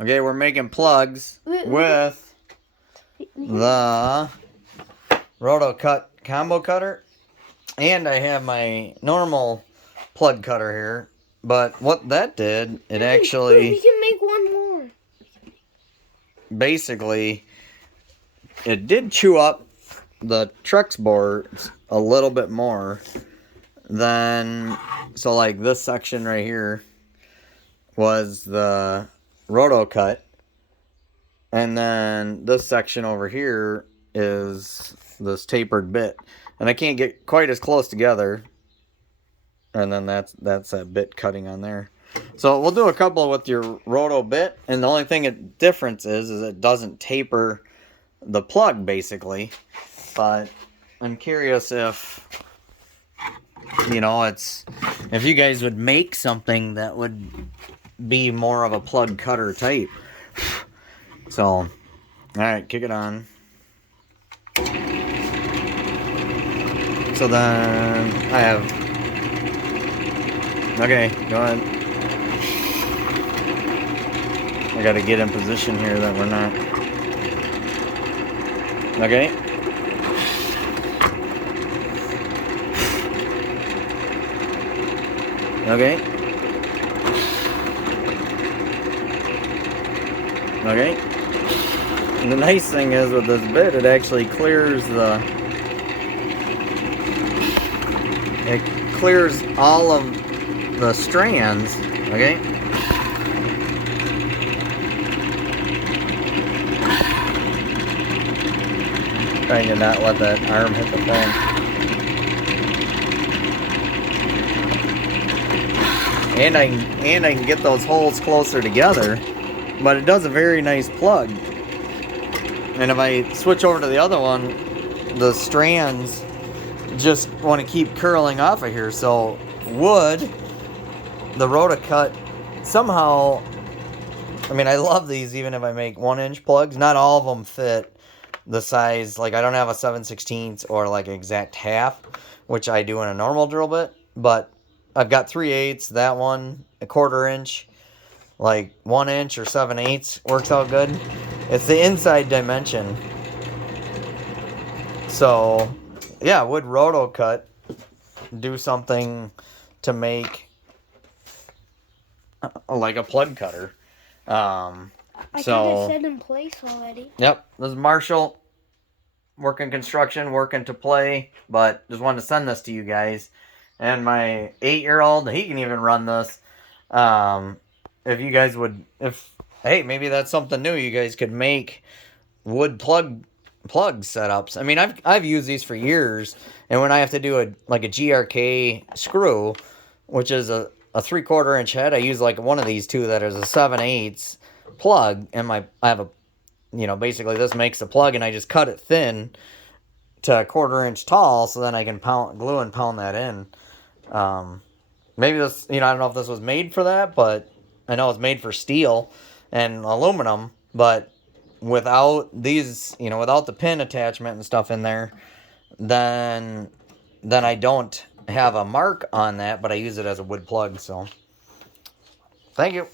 Okay, we're making plugs with the Rotacut combo cutter. And I have my normal plug cutter here. But what that did, it actually... We can make one more. Basically, it did chew up the trex boards a little bit more than... So like this section right here was the Rotacut. And then this section over here is this tapered bit. And I can't get quite as close together. And then that's that bit cutting on there. So we'll do a couple with your roto bit. And the only thing difference is it doesn't taper the plug, basically. But I'm curious if, you know, if you guys would make something that would be more of a plug cutter type. So, alright, kick it on. So then, I have... Okay, go ahead. I gotta get in position here that we're not... Okay. Okay. Okay. And the nice thing is with this bit, it actually clears it clears all of the strands, okay? Trying to not let that arm hit the phone. And I can get those holes closer together, but it does a very nice plug. And if I switch over to the other one, the strands just want to keep curling off of here. So wood, the Rotacut, somehow, I mean, I love these even if I make 1-inch plugs. Not all of them fit the size. Like, I don't have a 7/16 or like exact half, which I do in a normal drill bit. But I've got 3/8, that one, a 1/4 inch, like 1 inch or 7/8 works out good. It's the inside dimension. So, yeah, would Rotacut do something to make like a plug cutter? I got it set in place already. Yep, this is Marshall, working construction, working to play, but just wanted to send this to you guys. And my 8-year-old, he can even run this. If you guys would, hey, maybe that's something new. You guys could make wood plug setups. I mean, I've used these for years, and when I have to do a GRK screw, which is a 3/4 inch head, I use like one of these two that is a 7/8 plug, and I have a, you know, basically this makes the plug, and I just cut it thin to a 1/4 inch tall, so then I can glue and pound that in. Maybe this, you know, I don't know if this was made for that, but I know it's made for steel and aluminum, but without these, you know, without the pin attachment and stuff in there, then I don't have a mark on that, but I use it as a wood plug. So thank you.